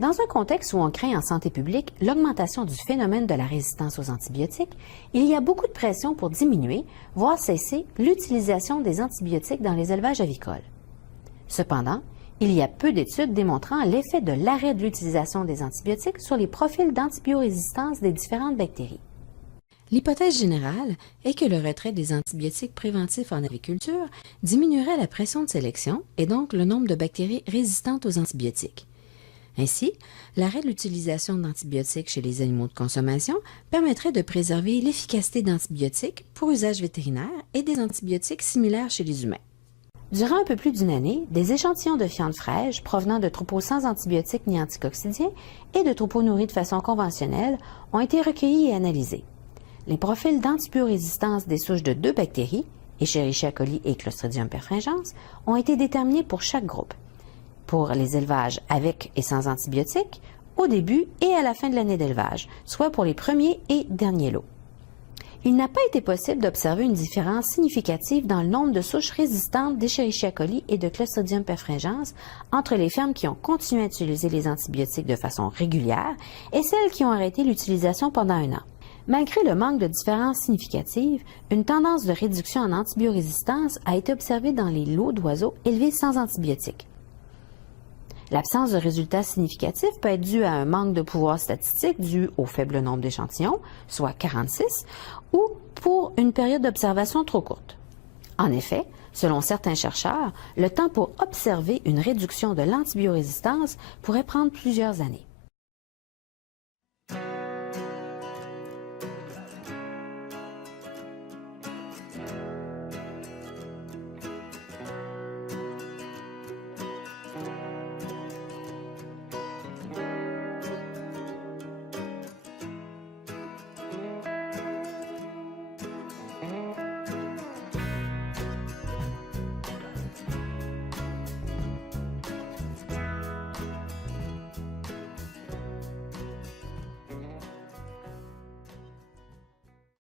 Dans un contexte où on craint en santé publique l'augmentation du phénomène de la résistance aux antibiotiques, il y a beaucoup de pression pour diminuer, voire cesser, l'utilisation des antibiotiques dans les élevages avicoles. Cependant, il y a peu d'études démontrant l'effet de l'arrêt de l'utilisation des antibiotiques sur les profils d'antibiorésistance des différentes bactéries. L'hypothèse générale est que le retrait des antibiotiques préventifs en aviculture diminuerait la pression de sélection et donc le nombre de bactéries résistantes aux antibiotiques. Ainsi, l'arrêt de l'utilisation d'antibiotiques chez les animaux de consommation permettrait de préserver l'efficacité d'antibiotiques pour usage vétérinaire et des antibiotiques similaires chez les humains. Durant un peu plus d'une année, des échantillons de fientes fraîches provenant de troupeaux sans antibiotiques ni anticoccidiens et de troupeaux nourris de façon conventionnelle ont été recueillis et analysés. Les profils d'antibiorésistance des souches de 2 bactéries, Escherichia coli et Clostridium perfringens, ont été déterminés pour chaque groupe, pour les élevages avec et sans antibiotiques, au début et à la fin de l'année d'élevage, soit pour les premiers et derniers lots. Il n'a pas été possible d'observer une différence significative dans le nombre de souches résistantes d'Escherichia coli et de Clostridium perfringens entre les fermes qui ont continué à utiliser les antibiotiques de façon régulière et celles qui ont arrêté l'utilisation pendant un an. Malgré le manque de différence significative, une tendance de réduction en antibiorésistance a été observée dans les lots d'oiseaux élevés sans antibiotiques. L'absence de résultats significatifs peut être due à un manque de pouvoir statistique dû au faible nombre d'échantillons, soit 46, ou pour une période d'observation trop courte. En effet, selon certains chercheurs, le temps pour observer une réduction de l'antibiorésistance pourrait prendre plusieurs années.